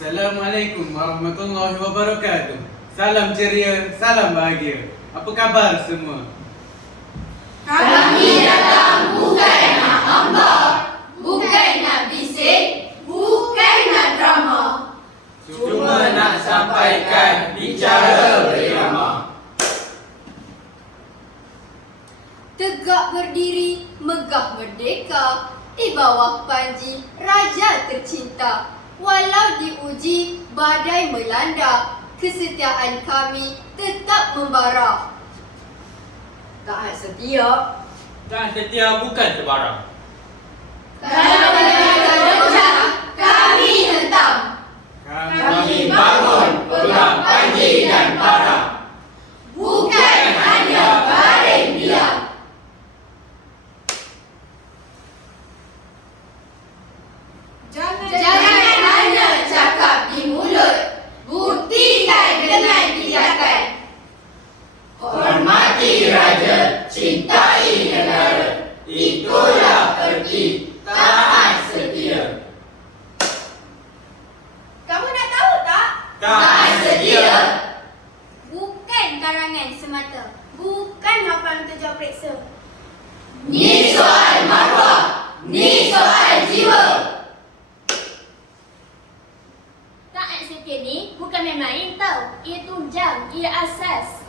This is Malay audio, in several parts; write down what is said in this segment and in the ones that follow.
Assalamualaikum warahmatullahi wabarakatuh. Salam ceria, salam bahagia. Apa khabar semua? Kami datang bukan nak hamba, bukan nak bising, bukan nak drama. Cuma nak sampaikan bicara berirama. Tegak berdiri, megah merdeka, di bawah panji raja tercinta. Walau diuji badai melanda, kesetiaan kami tetap membara. Taat setia Dan setia bukan sebarang. Kalau pecah, kami hentam. Kami bangun pegang panji dan para. Bukan hanya baring diam. Jangan hanya cakap di mulut, buktikan dengan tindakan. Hormati raja, cintai negara. Itulah erti taat setia. Kamu nak tahu tak? Taat setia. Bukan semata. Bukan hafalan terjawab periksa. Ni soal maruah, ni soal jiwa. Taat setia ni bukan main-main tau. Ia tunjang, ia asas.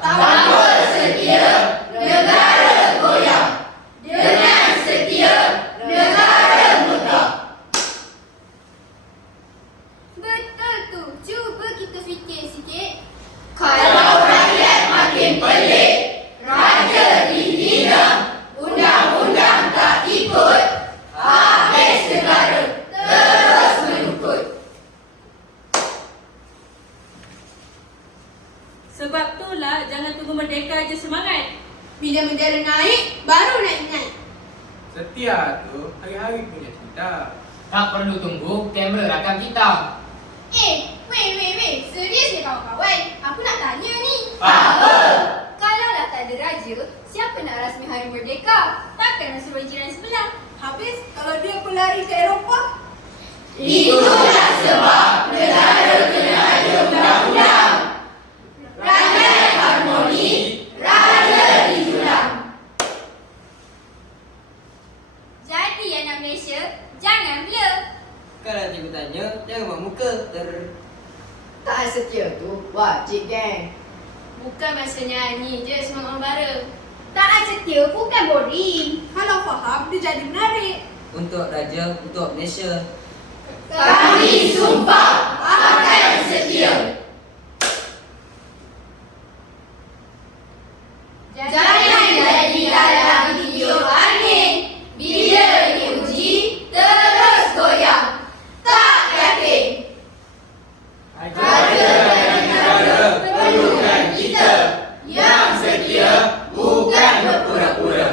Tanpa setia, negara goyang. Dengan setia, negara mudah. Betul tu. Cuba kita fikir sikit. Kalau rakyat makin pelik, raja dihina, undang-undang tak ikut, habis negara terus menyukut. Sebab itulah jangan tunggu semangat. Bila bendera naik, baru nak ingat. Setia tu hari-hari punya cinta. Tak perlu tunggu kamera rakam kita. Eh, weh, weh, weh. Serius ni kawan-kawan. Aku nak tanya ni. Apa? Kalau lah tak ada raja, siapa nak rasmi hari merdeka? Takkan nak suruh jiran sebelah. Habis kalau dia pelari ke Eropah? Itulah sebab negara kena ada undang-undang. Setia tu wajib geng Bukan masa nyanyi je semua orang bara. Taat setia bukan boring. Kalau faham, dia jadi menarik. Untuk Raja Untuk Malaysia Kami sumpah akan setia. Jangan jadi dalam video angin. Bila diuji, terus goyang. Tak yakin. Raja dan negara perlukan kita yang setia bukan berpura-pura.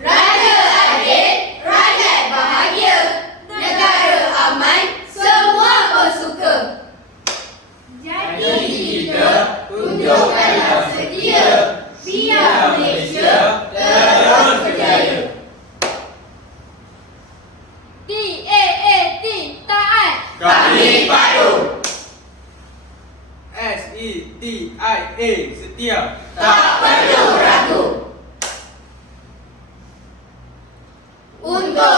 Raja adil, rakyat bahagia. Negara aman, semua pun suka. Jadi kita tunjukkanlah setia biar Malaysia terus berjaya. T A A T taat. Kami padu. S E T A setia. Tak perlu ragu. Untuk